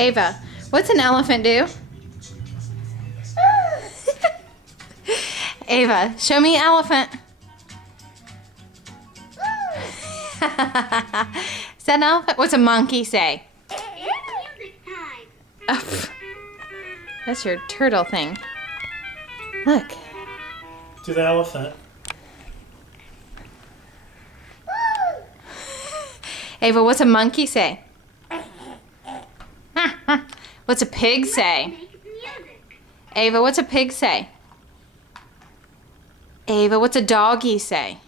Ava, what's an elephant do? Ava, show me elephant. Is that an elephant? What's a monkey say? Oh, that's your turtle thing. Look. Do the elephant. Ava, what's a monkey say? What's a pig say? Ava, what's a pig say? Ava, what's a doggy say?